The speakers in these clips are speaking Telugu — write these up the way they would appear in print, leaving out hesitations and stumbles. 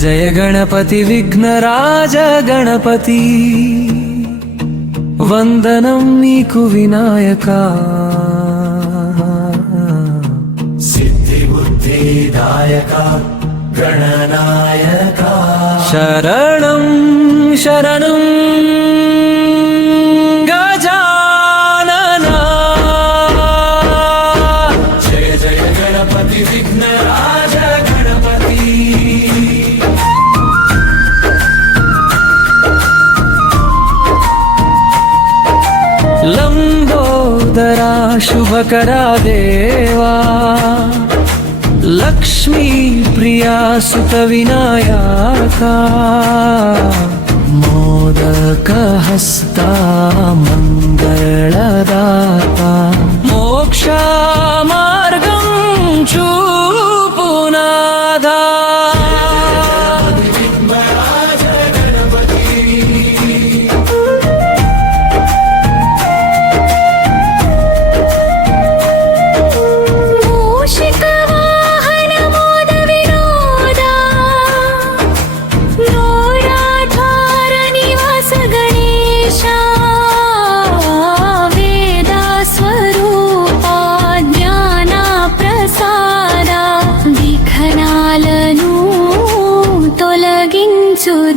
జయ గణపతి విఘ్నరాజ గణపతి వందనం నీకు వినాయక సిద్ధి బుద్ధిదాయక గణనాయక శరణం శరణం గజానన జయ జయ గణపతి విఘ్నరాజ గణపతి లంబోదరా శుభకరా దేవా లక్ష్మీ ప్రియా సుత వినాయక మోదక హస్త మంగళదాత మోక్ష మార్గం చూపునాదా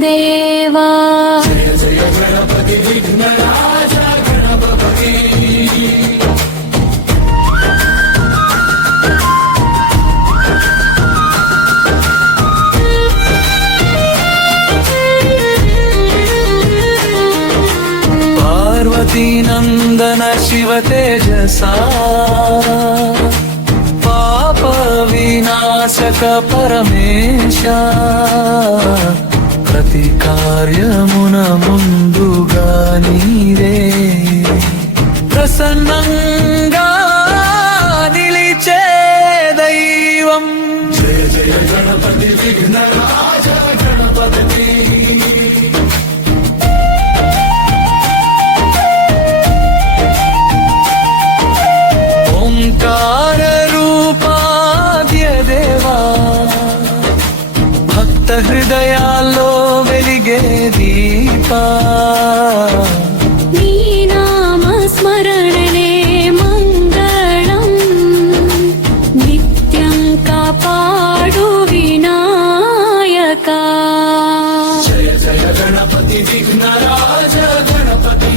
దేవా జయ జయ గణపతి విఘ్నరాజ గణపతి పార్వతీ నందన శివ తేజసా పాప వినాశక పరమేశ ప్రతి కార్యమున ముందుగా నీరే ప్రసన్నంగా నిలిచే దైవం జయ జయ గణపతి విఘ్నరాజ గణపతి ఓంకార రూపాద్య దేవా భక్త హృదయాల్లో వెలిగే దీపా నీ నామ స్మరణే మంగళం నిత్యం కాపాడు వినాయక జయ జయ గణపతి విఘ్నరాజ గణపతి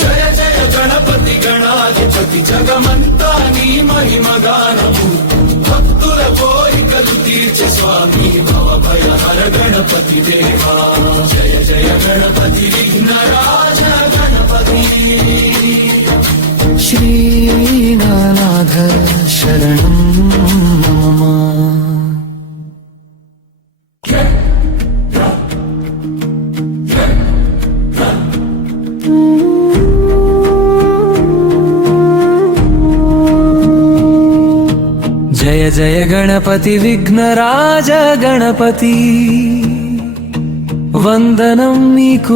జయ జయ గణపతి గణాధిపతి జగమంతా నీ మహిమగానము భక్తుల కోరికలు తీర్చే స్వామి భవభయహర గణపతి దేవా జయ జయ గణపతి విఘ్నరాజ గణపతి శ్రీనాథ శరణం మమ జయ జయ గణపతి విఘ్నరాజ గణపతి వందనం నీకు